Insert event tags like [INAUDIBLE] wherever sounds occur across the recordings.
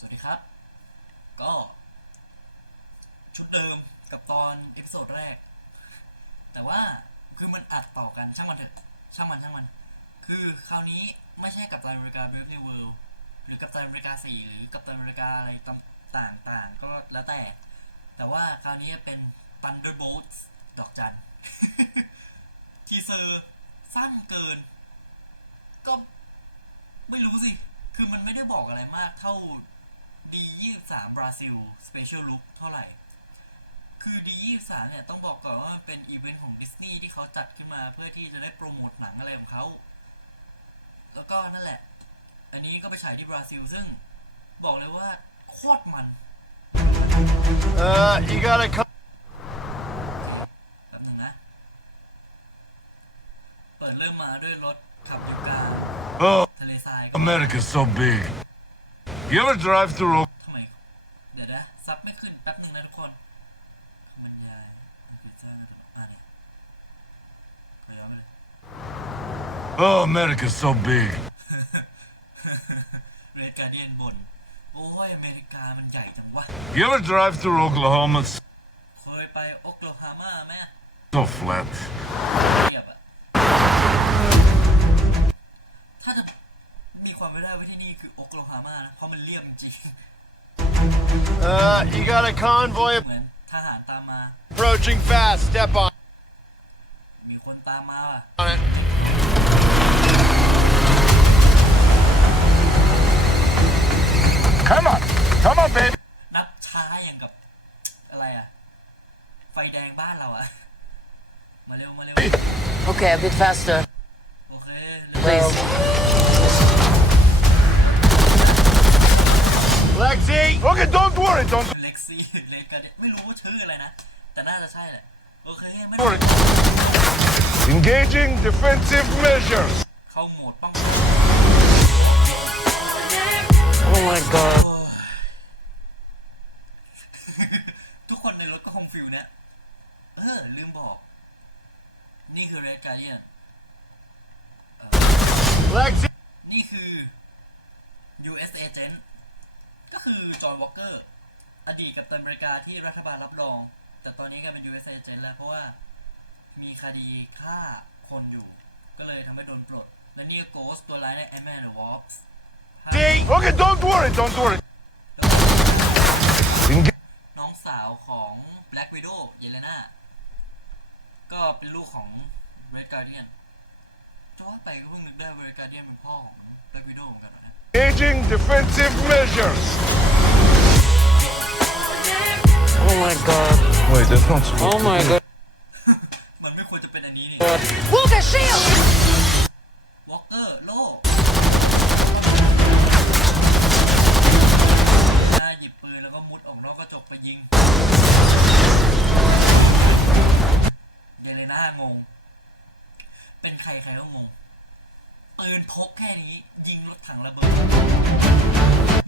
สวัสดีครับ ก็ ชุดเดิมกับตอนเอพิโซดแรก แต่ว่าคือมันอัดต่อกันช่างมันเถอะ ช่างมันช่างมัน คือคราวนี้ไม่ใช่กับตันอเมริกา Brave New World หรือกับตันอเมริกา4หรือกับตันอเมริกาอะไรต่างต่างๆ ก็แล้วแต่ แต่ว่าคราวนี้เป็น Thunderbolts ดอกจันทีเซอร์สั้นเกิน ก็ไม่รู้สิ คือมันไม่ได้บอกอะไรมากเท่า D23 บราซิล Special Look เท่าไหร่ คือ D23 เนี่ย ต้องบอกก่อนว่ามันเป็นอีเวนต์ของดิสนีย์ที่เขาจัดขึ้นมาเพื่อที่จะได้โปรโมทหนังอะไรของเขา แล้วก็นั่นแหละ อันนี้ก็ไปฉายที่บราซิล ซึ่งบอกเลยว่าโคตรมันมาดูกัน Uh, you gotta come. โอเคแป๊บหนึ่งนะ เปิดเริ่มมาด้วยรถขับอยู่กลาง Oh, ทะเลทรายก็ว่า America's so big. You ever drive through? ทำไม เดี๋ยวนะซับไม่ขึ้นแป๊บหนึ่งนะทุกคนคำบรรยายอังกฤษสร้างอัตโนอ่าเนี่ยขอย้อนไปเลย Oh, America's so big. เรดการเดียนบน โอ้ย อเมริกามันใหญ่จังวะ You ever drive through Oklahoma? It's เคยไปโอคลาโฮมาไหม so flat. เรียบอะถ้าจะ มีความไม่ได้ว่าที่นี่คือโอคลาโฮมานะ เพราะมันเรียบจริง Uh, you got a convoy ๆเหมือนทหารตามมา approaching fast. Step on มีคนตามมาว่ะ it. เด็กเขา Come on. Come on, baby. นับช้าอย่างกับ อะไรอะไฟแดงบ้านเราอะมาเร็วมาเร็ว Okay, a bit faster. โอเคเร็ว Please. Lexi. Okay, don't worry. Don't. เล็กซี่เลดการ์เดไม่รู้ว่าชื่ออะไรนะ แต่น่าจะใช่แหละ โอเค ไม่ต้อง Engaging defensive measures. เข้าโหมดป้องกัน Oh my god. ทุกคนในรถก็คงฟิลเนี้ยเออ ลืมบอก นี่คือ Red Guardian Lexi. นี่คือ US Agent ก็คือจอห์นวอลเกอร์อดีตกับตันอเมริกาที่รัฐบาลรับรอง แต่ตอนนี้กลายเป็น US Agent แล้วเพราะว่ามีคดีฆ่าคนอยู่ ก็เลยทำให้โดนปลด และนี่ก็โกสตัวร้ายใน Ant-Man and Wasp ภาค Okay, don't worry. Don't worry. แล้วก็ Engage. น้องสาวของ Black Widow เยเลนาก็เป็นลูกของ Red Guardian จะว่าไปก็เพิ่งนึกได้ว่า Red Guardian เป็นพ่อของ Black Widow เหมือนกันเหรอเนี่ย Engaging defensive measures. Oh my god. Wait, that's not Oh my god. มันไม่ควรจะเป็นอันนี้นี่ Walker, shield! วอลเกอร์โล่หน้าหยิบปืนแล้วก็มุดออกนอกกระจกไปยิงเดเลน่างง เป็นใครใครก็งง ปืนพกแค่นี้ ยิงรถถังระเบิด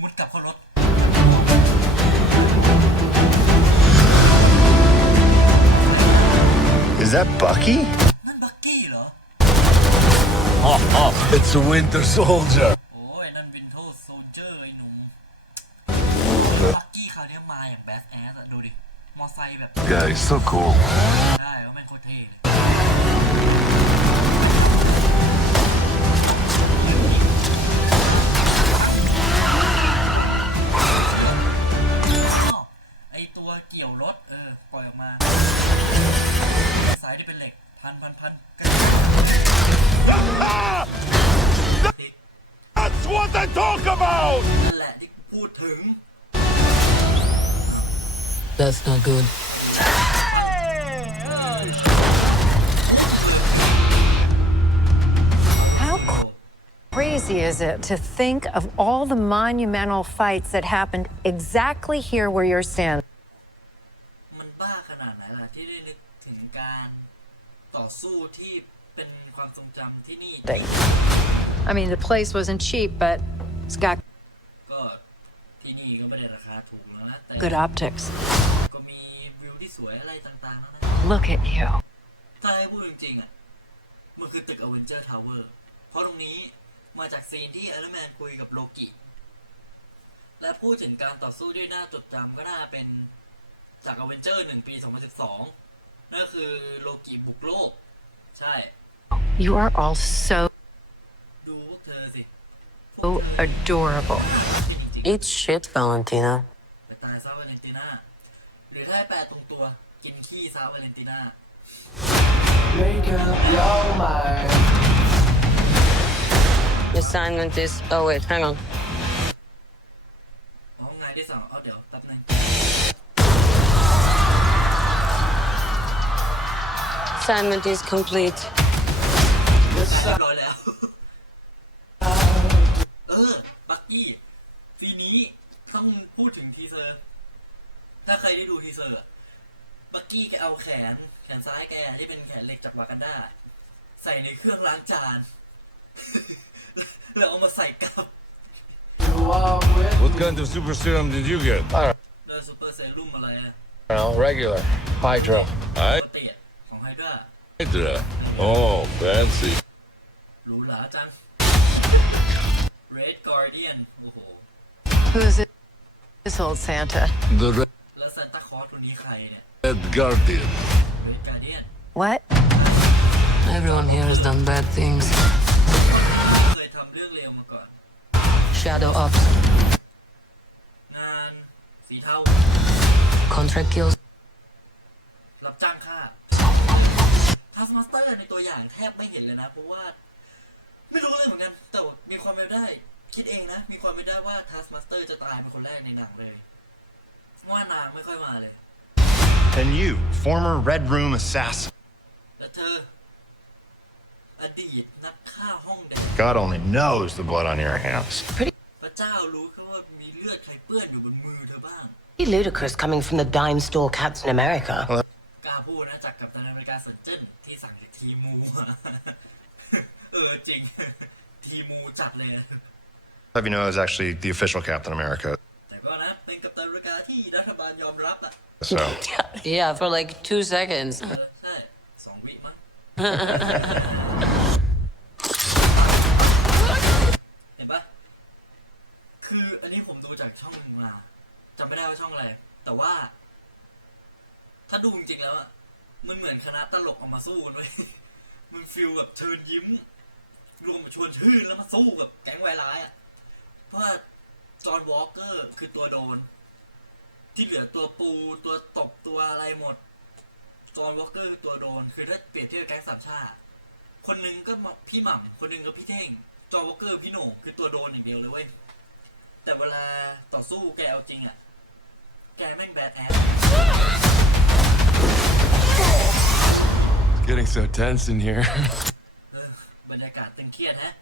มุดกลับเข้ารถมันงงขอไฟมา Is that Bucky? นั่นบักกี้เหรอ Oh, oh, it's a Winter Soldier. โอ้ย นั่นวินโทโซเจอร์ไอ้หนุ่มบอกเลยบักกี้คราวนี้มาอย่างแบสแอสอะดูดิ มอไซค์แบบ Yeah, he's so cool. ใช่ว่าแม่งโคตรเท่เลย อกอ๋อไอตัวเกี่ยวรถ เออ ปล่อยออกมา สายที่เป็นเหล็ก พันพันพันกระชากดึง That's what I talk about. นั่นแหละที่กูพูดถึง That's not good. ปังเออพุ่มเลย crazy is it to think of all the monumental fights that happened exactly here where you're standing? มันบ้าขนาดไหนล่ะที่ได้นึกถึงการต่อสู้ที่เป็นความทรงจำที่นี่ที่ I mean, the place wasn't cheap, but it's got ก็ที่นี่ก็ไม่ได้ราคาถูกแล้วนะแต่ good optics. ก็มีวิวที่สวยอะไรต่างๆนั่นนะ Look at you. ถ้าให้พูดจริงๆอะ มันคือตึกอเวนเจอร์ทาวเวอร์ เพราะตรงนี้ มาจากซีนที่ไอรอนแมนคุยกับโลกิ และพูดถึงการต่อสู้ที่น่าจดจำก็น่าเป็นจากอเวนเจอร์หนึ่งปี 2012 นั่นก็คือโลกิบุกโลก ใช่ You are all so ดูพวกเธอสิ พวกเธอนี่ adorable. น่ารักกันจริง Eat shit, Valentina. ๆ ไปตายซะวาเลนติน่า หรือถ้าให้แปลตรงตัวกินขี้ซะวาเลนติน่า The assignment is. Oh, wait, hang on. อ๋องานที่สองเอาเดี๋ยวแป๊บนึง Assignment is complete. งานเรียบร้อยแล้ว เออ บักกี้ทีนี้ต้องพูดถึงทีเซอร์ ถ้าใครได้ดูทีเซอร์อะบักกี้แกเอาแขน แขนซ้ายแกที่เป็นแขนเหล็กจากวากันดาใส่ในเครื่องล้างจาน แล้วเอามาใส่กับ What kind of super serum did you get? เดอซูเปอร์เซรุ่มอะไรอะ No, regular. ดูดิ I ปกติอะของไฮดรา Hydra. Oh, fancy. หรูหราจัง [LAUGHS] Red Guardian โอ้โห Who is it? This old Santa. The แล้วซานตาคลอสตัวนี้ใครเนี่ย Red Guardian. Red Guardian What? ใคร Everyone here has done bad things. คนที่นี่เคยทำเรื่องเลวมาก่อน Shadow Ops, งานสีเทา contract kills. รับจ้างฆ่าทัสมาสเตอร์ในตัวอย่างแทบไม่เห็นเลยนะ เพราะว่า ไม่รู้เลยเหมือนกัน แต่ว่ามีความเป็นไปได้ คิดเองนะ มีความเป็นไปได้ว่าทัสมาสเตอร์จะตายเป็นคนแรกในหนังเลย ว่านางไม่ค่อยมาเลย And you, former Red Room assassin. และเธอ อดีตนักฆ่าห้องแดง God only knows the blood on your hands. พระเจ้ารู้แค่ว่ามีเลือดใครเปื้อนอยู่บนมือเธอบ้าง Pretty ludicrous coming from the dime store Captain America. กล้าพูดนะจากกับตันอเมริกาเซนเจิ้นที่สั่งจากทีมูอะเออจริง ทีมูจัดเลย Have you know is actually the official Captain America. แต่ก็นะเป็นกัปตันอเมริกาที่รัฐบาลยอมรับอะ So Yeah, for like two seconds. เออใช่สองวิมั้ง เห็นปะคืออันนี้ผมดูจากช่องหนึ่งมาจำไม่ได้ว่าช่องอะไร แต่ว่า ถ้าดูจริงๆแล้วอะมันเหมือนคณะตลกออกมาสู้กันไว้ยมันฟิลแบบเชิญยิ้ม รวมกับชวนชื่นแล้วมาสู้กับแก๊งวายร้ายอะ เพราะว่าจอห์นวอลเกอร์คือตัวโดน ที่เหลือตัวปูตัวตบตัวอะไรหมด จอห์นวอลเกอร์คือตัวโดน คือถ้าเปรียบเทียบกับแก๊งสามชาติ คนหนึงก็พี่หม่ำคนหนึงก็พี่เท่ง จอห์นวอลเกอร์พี่โหน่งคือตัวโดนอย่างเดียวเลยเว้ย แต่เวลาต่อสู้แกเอาจริงอะ แกแม่งแบดแอส Getting so tense in here. เออบรรยากาศตึงเครียดฮะ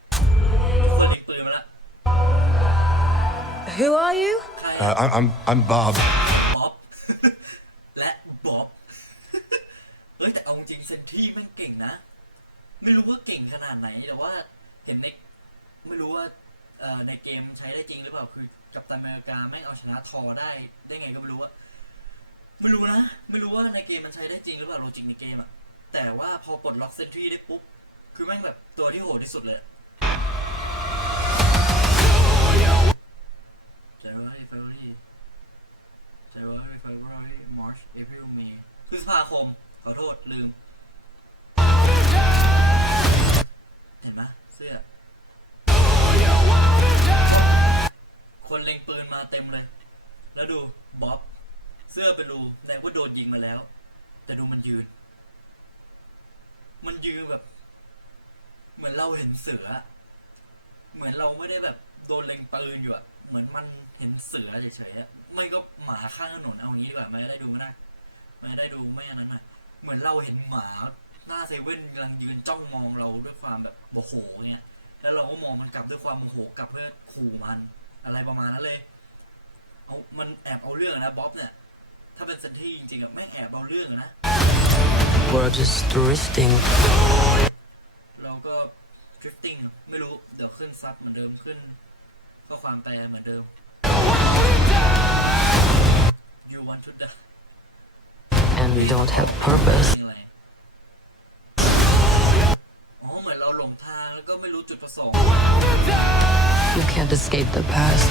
ทุกคนเล็งปืนมาแล้ว Who are you? ใคร uh, อะ I- I'm I'm Bob. บ๊อบ และบ๊อบ เฮ้ยแต่เอาจริงเซนที่แม่งเก่งนะ ไม่รู้ว่าเก่งขนาดไหน แต่ว่าเห็นในไม่รู้ว่าเอ่อในเกมใช้ได้จริงหรือเปล่าคือกัปตันอเมริกาแม่งเอาชนะทอได้ได้ไงก็ไม่รู้อะไม่รู้นะ ไม่รู้ว่าในเกมมันใช้ได้จริงหรือเปล่าโลจิกในเกมอะแต่ว่าพอปลดล็อกเซนทรีได้ปุ๊บ คือแม่งแบบตัวที่โหดที่สุดเลย January February January February March April May พฤษภาคม ขอโทษลืม เห็นไหมเสื้อจบคนเล็งปืนมาเต็มเลย แล้วดูบ๊อบเสื้อเป็นรูแสดงว่าโดนยิงมาแล้ว แต่ดูมันยืน มันยืนแบบ เหมือนเราเห็นเสือ เหมือนเราไม่ได้แบบโดนเล็งปืนอยู่อะเหมือนมันเห็นเสือเฉยๆอะไม่ก็หมาข้างถนนเอาอย่างนี้ดีกว่าไม่ได้ดูไม่ได้ไม่ได้ดูไม่อันนั้นหน่อย เหมือนเราเห็นหมาหน้าเซเว่นกำลังยืนจ้องมองเราด้วยความแบบโมโหเงี้ยแล้วเราก็มองมันกลับด้วยความโมโหกลับเพื่อขู่มันอะไรประมาณนั้นเลย เอามันแอบเอาเรื่องอะนะบ๊อบเนี่ย ถ้าเป็นเซนที่จริงๆอะไม่งแอบเอาเรื่องอะนะ We're just drifting. เราก็ drifting อะไม่รู้ เดี๋ยวขึ้นซับเหมือนเดิมขึ้น ข้อความแปลเหมือนเดิม you want to die And we don't have purpose. อะไรอ๋อเหมือนเราหลงทางแล้วก็ไม่รู้จุดประสงค์ You can't escape the past.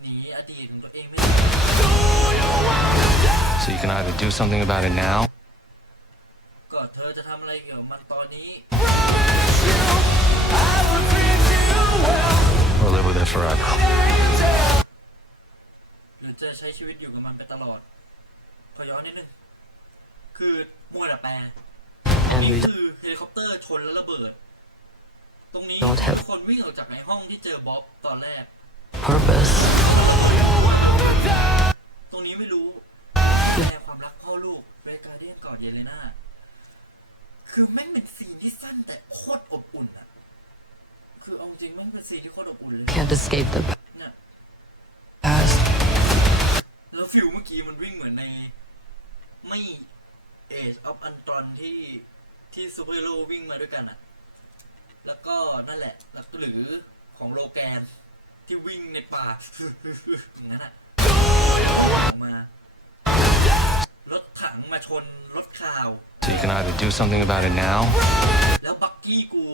หนีอดีตของตัวเองไม่ได้ So you can either do something about it now, ก็เธอจะทำอะไรเกี่ยวกับมันตอนนี้ or live with it forever. หรือจะใช้ชีวิตอยู่กับมันไปตลอด ขอย้อนนิดนึง คือมัวแต่แปลตรงนี้คือเฮลิคอปเตอร์ชนแล้วระเบิด ตรงนี้ทุกคนวิ่งออกจากในห้องที่เจอบ๊อบตอนแรก Purpose. เพราะมันระเบิดอยู่ระเบิดขึ้นตรงนี้ไม่รู้แสดงความรักพ่อลูกเรกาเดียนกอดเยเลนาคือแม่งเป็นซีนที่สั้นแต่โคตรอบอุ่นอะคือเอาจริงแม่งเป็นซีนที่โคตรอบอุ่นเลย Can't escape the เนี่ย past. แล้วฟิลเมื่อกี้มันวิ่งเหมือนใน ไม่ เอจออฟอันตรอนที่ที่ซูเปอร์ฮีโร่วิ่งมาด้วยกันอะแล้วก็นั่นแหละแล้วก็หรือของโลแกนที่วิ่งในป่า อย่างนั้นอะแล้วก็ออกมา รถถังมาชนรถข่าว So you can either do something about it now, แล้วบักกี้กู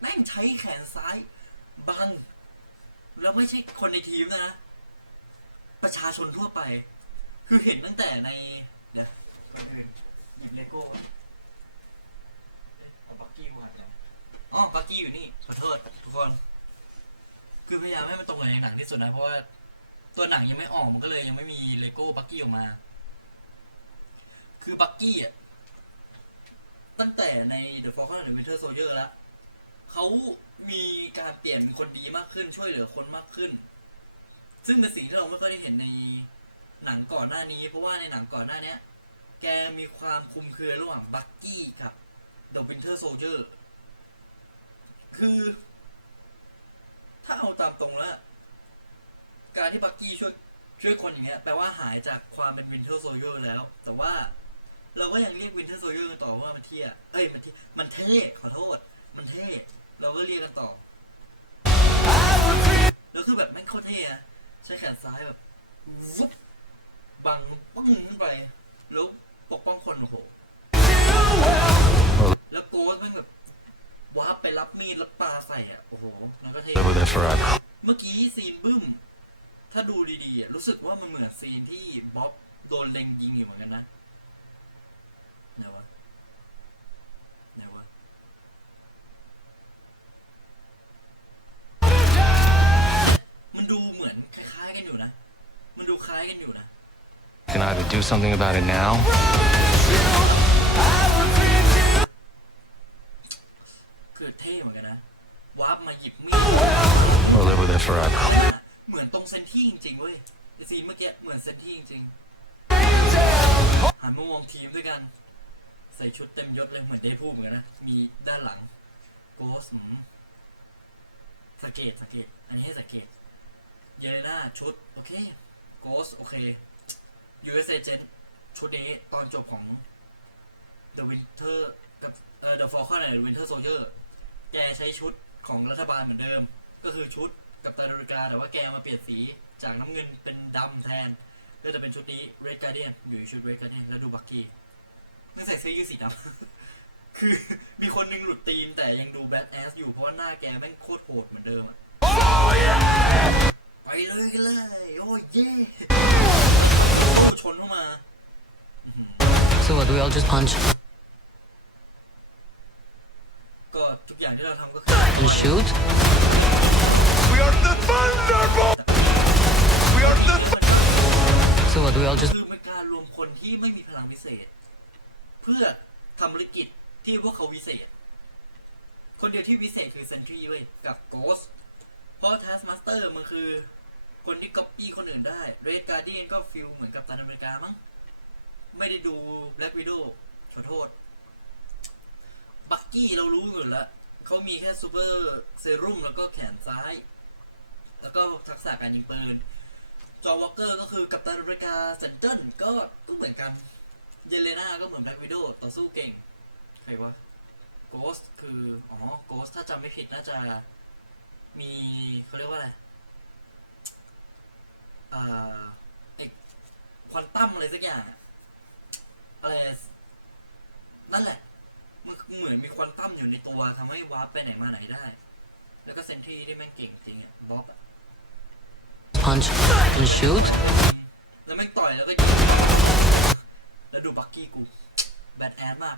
แม่งใช้แขนซ้าย บัง แล้วไม่ใช่คนในทีมนะ ประชาชนทั่วไป คือเห็นตั้งแต่ใน เดี๋ยว ก่อนอื่น หยิบเลโก้ไว้เอ๊ะเอาบักกี้กูหายไปไหนอ๋อบักกี้อยู่นี่ขอโทษทุกคน คือพยายามให้มันตรงกับในหนังที่สุดนะ เพราะว่าตัวหนังยังไม่ออกมันก็เลยยังไม่มีเลโก้บักกี้ออกมา คือบักกี้อะ ตั้งแต่ใน The Falcon and the Winter Soldier แล้วเขามีการเปลี่ยนเป็นคนดีมากขึ้นช่วยเหลือคนมากขึ้น ซึ่งเป็นสิ่งที่เราไม่ค่อยได้เห็นใน หนังก่อนหน้านี้ เพราะว่าในหนังก่อนหน้าเนี้ย แกมีความคุมเครือระหว่างบักกี้กับ The Winter Soldier คือ ถ้าเอาตามตรงแล้ว การที่บักกี้ช่วยช่วยคนอย่างเงี้ยแปลว่าหายจากความเป็น Winter Soldier แล้ว แต่ว่าเราก็ยังเรียก Winter Soldier กันต่อว่ามันเที่ยเอ้ยมันเท่มันเท่ขอโทษ มันเท่ เราก็เรียกกันต่อ แล้วคือแบบแม่งโคตรเท่อะใช้แขนซ้ายแบบวุบ บังปึ้งขึ้นไป แล้วปกป้องคนโอ้โห แล้วโกสแม่งแบบวาร์ปไปรับมีดแล้วปาใส่อะ โอ้โหนั่นก็เท่ live with it forever. เมื่อกี้ซีนบึ้ม ถ้าดูดีๆอะรู้สึกว่ามันเหมือนซีนที่บ๊อบโดนเล็งยิงอยู่เหมือนกันนะไหนวะไหนวะมันดูเหมือนคล้ายๆกันอยู่นะ มันดูคล้ายกันอยู่นะ You can either do something about it now, คือเท่เหมือนกันนะวาร์ปมาหยิบมีดมาปุ๊บ or live with it forever. แล้วน่ะเหมือนตรงเซนที่จริงๆเว้ยไอซีนเมื่อกี้เหมือนเซนที่จริงๆหันมามองทีมด้วยกัน ใส่ชุดเต็มยศเลยเหมือนเดพูเหมือนกันนะ มีด้านหลังโกสมสังเกตสังเกต อันนี้ให้สังเกต เยเลนาชุด โอเคโกสโอเค US Agent ชุดนี้ตอนจบของ The Winter กับเอ่อ The Falcon and the Winter Soldier แกใช้ชุดของรัฐบาลเหมือนเดิม ก็คือชุดกับตานาฬิกา แต่ว่าแกมาเปลี่ยนสีจากน้ำเงินเป็นดำแทน ก็จะเป็นชุดนี้ Red Guardian อยู่ชุด Red Guardian แล้วดูบักกี้ไม่ใส่เสื้อยืดสีดำคือมีคนหนึงหลุดตีนแต่ยังดูแบดแอสอยู่เพราะว่าหน้าแกแม่งโคตรโหดเหมือนเดิมอะไปเลยกันเลย โอ้ยเย่ แล้วขับรถตู้ชนเข้ามา So what? We all just punch ก็ทุกอย่างที่เราทำก็คือต่อย and shoot? We are the Thunderbolts! แต่ก็ทีเนี้ยมันก็ So what? We all just คือเป็นการรวมคนที่ไม่มีพลังวิเศษ เพื่อทำภารกิจที่พวกเขาวิเศษ คนเดียวที่วิเศษคือเซนทรีเว้ยกับโกสเพราะ Taskmaster มันคือ คนที่ก๊อปปี้คนอื่นได้ Red Guardian ก็ฟิลเหมือนกับตันอเมริกามั้ง ไม่ได้ดู Black Widow ขอโทษ บักกี้เรารู้อยู่แล้วเขามีแค่ซูเปอร์เซรุ่มแล้วก็แขนซ้าย แล้วก็ทักษะการยิงปืน จอวอลเกอร์ก็คือกัปตันอเมริกาเซนเจนก็ก็เหมือนกัน เยเลนาก็เหมือนแบล็กวิดโอต่อสู้เก่ง ใครวะโกสคือ อ๋อโกสถ้าจำไม่ผิดน่าจะมีเขาเรียกว่าอะไร อ่าไอควอนตัมอะไรสักอย่างอะอะไรนั่นแหละ มันเหมือนมีควอนตัมอยู่ในตัวทำให้วาร์ปไปไหนมาไหนได้ แล้วก็เซนทรีที่แม่งเก่งจริงอะบ๊อบอะ and shoot. แล้วแม่งต่อยแล้วก็ยิงแล้วดูบักกี้กู แบดแอดมาก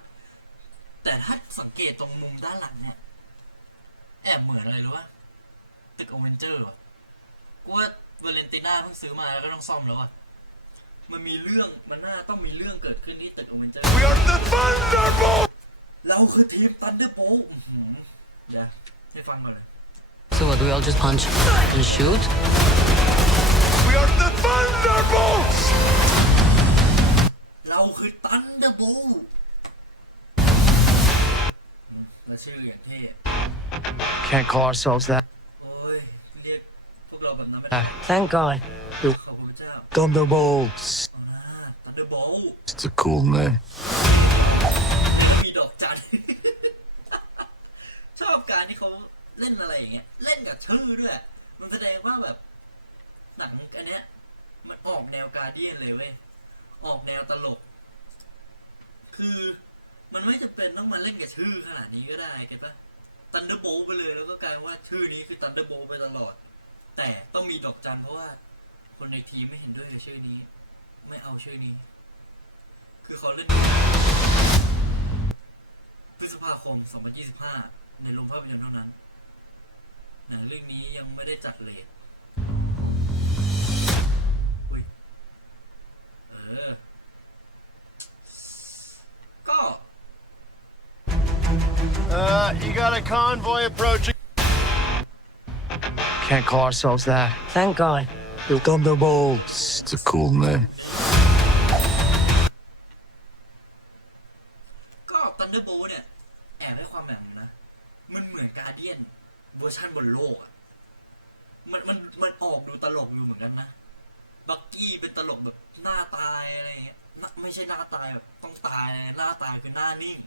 แต่ถ้าสังเกตตรงมุมด้านหลังเนี่ย แอบเหมือนอะไรรู้ป่ะตึกอเวนเจอร์ว่ะกูว่า เวเลนติน่าเพิ่งซื้อมาแล้วก็ต้องซ่อมแล้วอะ มันมีเรื่องมันน่าต้องมีเรื่องเกิดขึ้นที่ตึกอเวนเจอร์ We are the Thunderbolts! เราคือทีมตันเดอร์โบลเดี๋ยวให้ฟังก่อนเลย So what, do we all just punch and shoot? We are the Thunderbolts! เราคือตันเดอร์โบลแล้วชื่ออย่างเท่ Can't call ourselves that. โอ้ย เรียก พวกเราแบบนั้นไม่ได้ Thank God. ขอบคุณพระเจ้า Thunderbolts! เอานะตันเดอร์โบล It's a cool name. เลยต้องมีดอกจัน ชอบการที่เขาเล่นอะไรอย่างเงี้ย เล่นกับชื่อด้วย มันแสดงว่าแบบ หนังอันเนี้ย มันออกแนวการเดียนเลยเว้ย ออกแนวตลก คือมันไม่จำเป็นต้องมาเล่นกับชื่อขนาดนี้ก็ได้เก็ตปะตันเดอร์โบไปเลยแล้วก็กลายว่าชื่อนี้คือตันเดอร์โบไปตลอด แต่ต้องมีดอกจันเพราะว่าคนในทีมไม่เห็นด้วยกับชื่อนี้ ไม่เอาชื่อนี้ คือเขาเล่นพฤษภาคม 2025 ในโรงภาพยนตร์เท่านั้น หนังเรื่องนี้ยังไม่ได้จัดเลทอุ้ย เออ ก็ Uh, you got a convoy approaching. Can't call ourselves that. Thank God. Thunderbolts! It's a cool name. ก็ Thunderbolt เนี่ย แอบให้ความแหม่งนะ มันเหมือนการเดียนเวอร์ชันบนโลกอะมันมันมันออกดูตลกอยู่เหมือนกันนะ บักกี้เป็นตลกแบบหน้าตายอะไรอย่างเงี้ยหน้าไม่ใช่หน้าตายแบบต้องตายหน้าตายคือหน้านิ่ง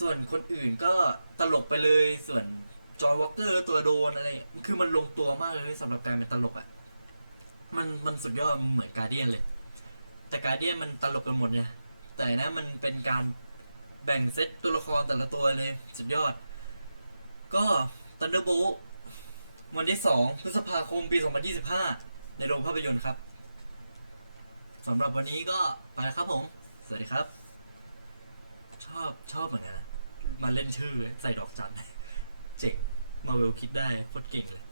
ส่วนคนอื่นก็ตลกไปเลยส่วน จอห์นวอลเกอร์ตัวโดนอะไร คือมันลงตัวมากเลยสำหรับการเป็นตลกอะ่ะ มันมันสุดยอดเหมือนการเดียนเลย แต่การเดียนมันตลกกันหมดไงแต่นะมันเป็นการแบ่งเซตตัวละครแต่ละตัวเลย สุดยอด ก็ Thunderbolt วันที่ 2 พฤษภาคมปี 2025 ในโรงภาพยนตร์ครับสำหรับวันนี้ก็ไปแล้วครับผม สวัสดีครับ ชอบชอบเหมือนกันนะมาเล่นชื่อใส่ดอกจัน เจ๋งมาเวลคิดได้โคตรเก่งเลย